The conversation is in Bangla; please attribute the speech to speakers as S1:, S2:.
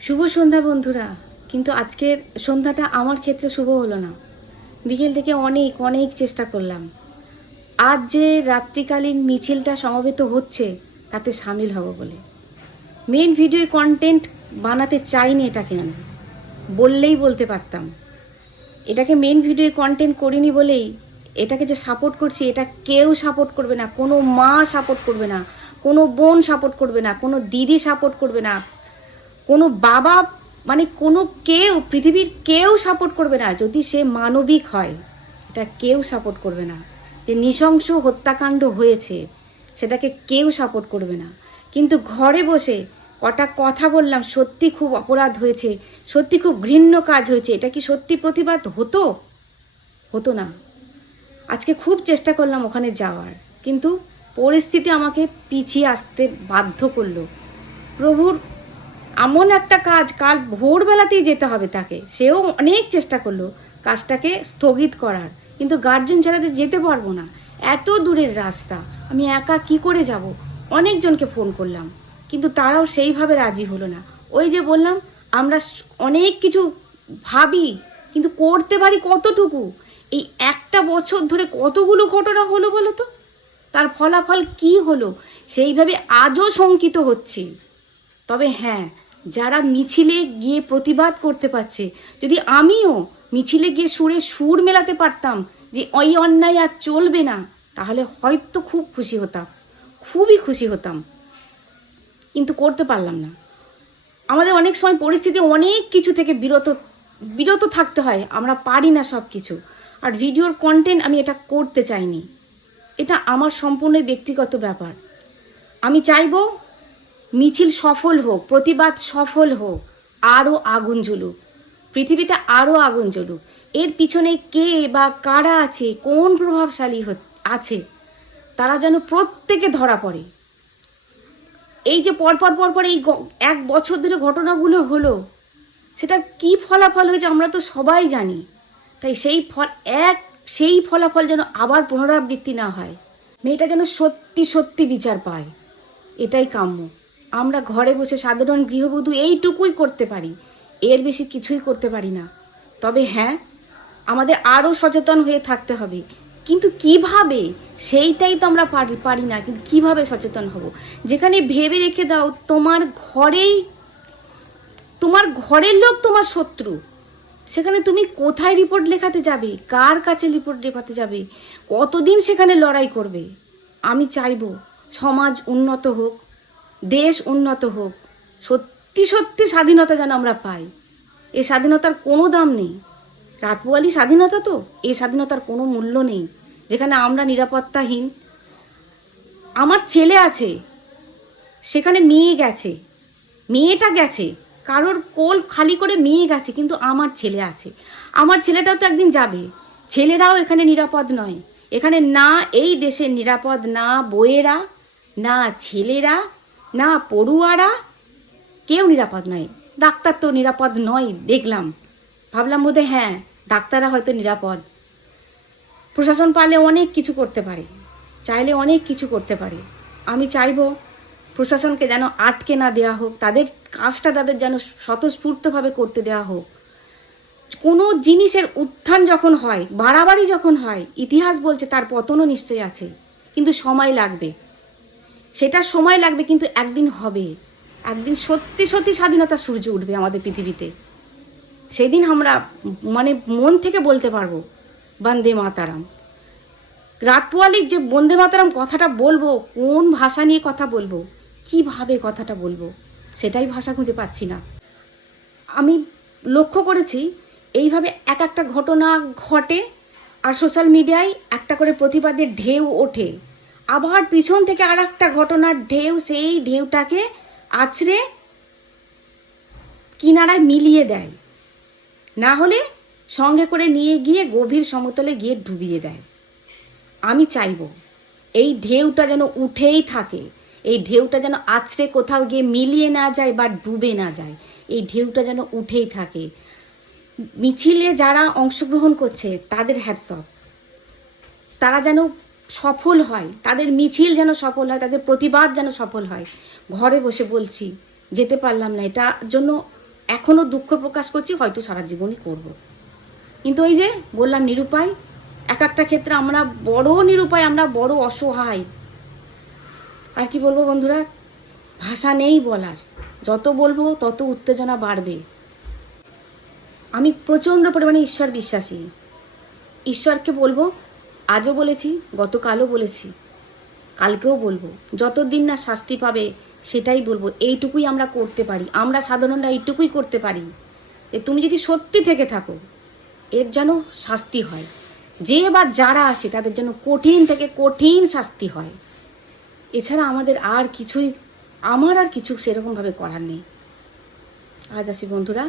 S1: শুভ সন্ধ্যা বন্ধুরা। কিন্তু আজকের সন্ধ্যাটা আমার ক্ষেত্রে শুভ হলো না। বিকেল থেকে অনেক অনেক চেষ্টা করলাম। আজ যে রাত্রিকালীন মিছিলটা সমবেত হচ্ছে, তাতে সামিল হব বলে। মেন ভিডিও কন্টেন্ট বানাতে চাইনি এটাকে আমি। বললেই বলতে পারতাম। এটাকে মেন ভিডিও কন্টেন্ট করিনি বলেই এটাকে যে সাপোর্ট করছি, এটা কেউ সাপোর্ট করবে না। কোনো মা সাপোর্ট করবে না। কোনো বোন সাপোর্ট করবে না। কোনো দিদি সাপোর্ট করবে না। কোনো বাবা মানে কোনো কেউ, পৃথিবীর কেউ সাপোর্ট করবে না যদি সে মানবিক হয়। এটা কেউ সাপোর্ট করবে না। যে নৃশংস হত্যাকাণ্ড হয়েছে, সেটাকে কেউ সাপোর্ট করবে না। কিন্তু ঘরে বসে কটা কথা বললাম, সত্যি খুব অপরাধ হয়েছে, সত্যি খুব ঘৃণ্য কাজ হয়েছে, এটা কি সত্যি প্রতিবাদ হতো? হতো না। আজকে খুব চেষ্টা করলাম ওখানে যাওয়ার, কিন্তু পরিস্থিতি আমাকে পিছিয়ে আসতে বাধ্য করল। প্রভুর এমন একটা কাজ কাল ভোরবেলাতেই যেতে হবে তাকে। সেও অনেক চেষ্টা করল কাজটাকে স্থগিত করার। কিন্তু গার্জেন ছাড়াতে যেতে পারব না। এত দূরের রাস্তা। আমি একা কি করে যাব? অনেকজনকে ফোন করলাম। কিন্তু তারাও সেইভাবে রাজি হলো না। ওই যে বললাম, আমরা অনেক কিছু ভাবি, কিন্তু করতে পারি কতটুকু? এই একটা বছর ধরে কতগুলো ঘটনা হলো বলো তো? তার ফলাফল কি হলো? সেইভাবে আজও শঙ্কিত হচ্ছি। তবে হ্যাঁ যারা মিছিলে গিয়ে প্রতিবাদ করতে পারছে। যদি আমিও মিছিলে গিয়ে সুরে সুর মেলাতে পারতাম যে ওই অন্যায় আর চলবে না, তাহলে হয়তো খুব খুশি হতাম, খুবই খুশি হতাম। কিন্তু করতে পারলাম না। আমাদের অনেক সময় পরিস্থিতি অনেক কিছু থেকে বিরত বিরত থাকতে হয়, আমরা পারি না সব কিছু আর ভিডিওর কন্টেন্ট আমি এটা করতে চাইনি। এটা আমার সম্পূর্ণ ব্যক্তিগত ব্যাপার। আমি চাইব মিছিল সফল হোক, প্রতিবাদ সফল হোক, আরও আগুন জ্বলুক। পৃথিবীতে আরও আগুন জ্বলুক। এর পিছনে কে বা কারা আছে, কোন প্রভাবশালী আছে, তারা যেন প্রত্যেকে ধরা পড়ে। এই যে পরপর পরপর এই এক বছর ধরে ঘটনাগুলো হলো, সেটা কি ফলাফল হয়েছে আমরা তো সবাই জানি। তাই সেই ফল, এক, সেই ফলাফল যেন আবার পুনরাবৃত্তি না হয়। মেয়েটা যেন সত্যি সত্যি বিচার পায়। এটাই কাম্য। আমরা ঘরে বসে সাধারণ গৃহবধূ এইটুকুই করতে পারি। এর বেশি কিছুই করতে পারি না। তবে হ্যাঁ আমাদের আরও সচেতন হয়ে থাকতে হবে। কিন্তু কীভাবে? সেইটাই তো আমরা পারি না। কিন্তু কীভাবে সচেতন হব? যেখানে ভেবে রেখে দাও, তোমার ঘরেই, তোমার ঘরের লোক তোমার শত্রু। সেখানে তুমি কোথায় রিপোর্ট লেখাতে যাবে? কার কাছে রিপোর্ট লেখাতে যাবে? কতদিন সেখানে লড়াই করবে? আমি চাইব সমাজ উন্নত হোক দেশ উন্নত হোক। সত্যি সত্যি স্বাধীনতা যেন আমরা পাই। এই স্বাধীনতার কোনো দাম নেই। রাতপুয়ালি স্বাধীনতা তো এই স্বাধীনতার কোনো মূল্য নেই। যেখানে আমরা নিরাপত্তাহীন। আমার ছেলে আছে। সেখানে মেয়ে গেছে। মেয়েটা গেছে। কারোর কোল খালি করে মেয়ে গেছে, কিন্তু আমার ছেলে আছে। আমার ছেলেটাও তো একদিন যাবে। ছেলেরাও এখানে নিরাপদ নয়। এখানে না এই দেশের নিরাপদ, না বইয়েরা না ছেলেরা না পড়ুয়ারা, কেউ নিরাপদ নয়। ডাক্তার তো নিরাপদ নয়, দেখলাম। ভাবলাম বোধহয় হ্যাঁ ডাক্তাররা হয়তো নিরাপদ। প্রশাসন পারলে অনেক কিছু করতে পারে, চাইলে অনেক কিছু করতে পারে। আমি চাইব প্রশাসনকে যেন আটকে না দেওয়া হোক, তাদের কাজটা তাদের যেন স্বতঃস্ফূর্তভাবে করতে দেওয়া হোক। কোনো জিনিসের উত্থান যখন হয়, বাড়াবাড়ি যখন হয়, ইতিহাস বলছে তার পতনও নিশ্চয়ই আছে, কিন্তু সময় লাগবে। সেটা সময় লাগবে কিন্তু একদিন হবে। একদিন সত্যি সত্যি স্বাধীনতা সূর্য উঠবে আমাদের পৃথিবীতে। সেদিন আমরা মানে মন থেকে বলতে পারব, বন্দে মাতারাম। রাতপুয়ালির যে বন্দে মাতারাম কথাটা বলব, কোন ভাষা নিয়ে কথা বলব, কীভাবে কথাটা বলব, সেটাই ভাষা খুঁজে পাচ্ছি না। আমি লক্ষ্য করেছি, এইভাবে এক একটা ঘটনা ঘটে আর সোশ্যাল মিডিয়ায় একটা করে প্রতিবাদের ঢেউ ওঠে। আবার পিছন থেকে আর একটা ঘটনার ঢেউ, সেই ঢেউটাকে আছড়ে কিনারায় মিলিয়ে দেয়। না হলে সঙ্গে করে নিয়ে গিয়ে গভীর সমতলে গিয়ে ডুবিয়ে দেয়। আমি চাইব এই ঢেউটা যেন উঠেই থাকে, এই ঢেউটা যেন আছড়ে কোথাও গিয়ে মিলিয়ে না যায় বা ডুবে না যায়, এই ঢেউটা যেন উঠেই থাকে। মিছিলে যারা অংশগ্রহণ করছে, তাদের হ্যাটসঅপ তারা যেন সফল হয়, তাদের মিছিল যেন সফল হয়, তাদের প্রতিবাদ যেন সফল হয়, ঘরে বসে বলছি, যেতে পারলাম না, এটার জন্য এখনও দুঃখ প্রকাশ করছি, হয়তো সারা জীবনই করব। কিন্তু ওই যে বললাম নিরুপায়, এক একটা ক্ষেত্রে আমরা বড় নিরুপায়, আমরা বড় অসহায়। আর কি বলব বন্ধুরা? ভাষা নেই বলার। যত বলব, তত উত্তেজনা বাড়বে। আমি প্রচণ্ড পরিমাণে ঈশ্বর বিশ্বাসী। ঈশ্বরকে বলব আজও বলেছি, গতকালও বলেছি। কালকেও বলব। যতদিন না শাস্তি পাবে, সেটাই বলব। এইটুকুই আমরা করতে পারি। আমরা সাধারণরা এইটুকুই করতে পারি যে তুমি যদি সত্যি থেকে থাকো, এর যেন শাস্তি হয়। যে বা যারা আছে, তাদের জন্য কঠিন থেকে কঠিন শাস্তি হয়। এছাড়া আমাদের আর কিছুই, আমার আর কিছু সেরকমভাবে করার নেই। আজ আসি বন্ধুরা।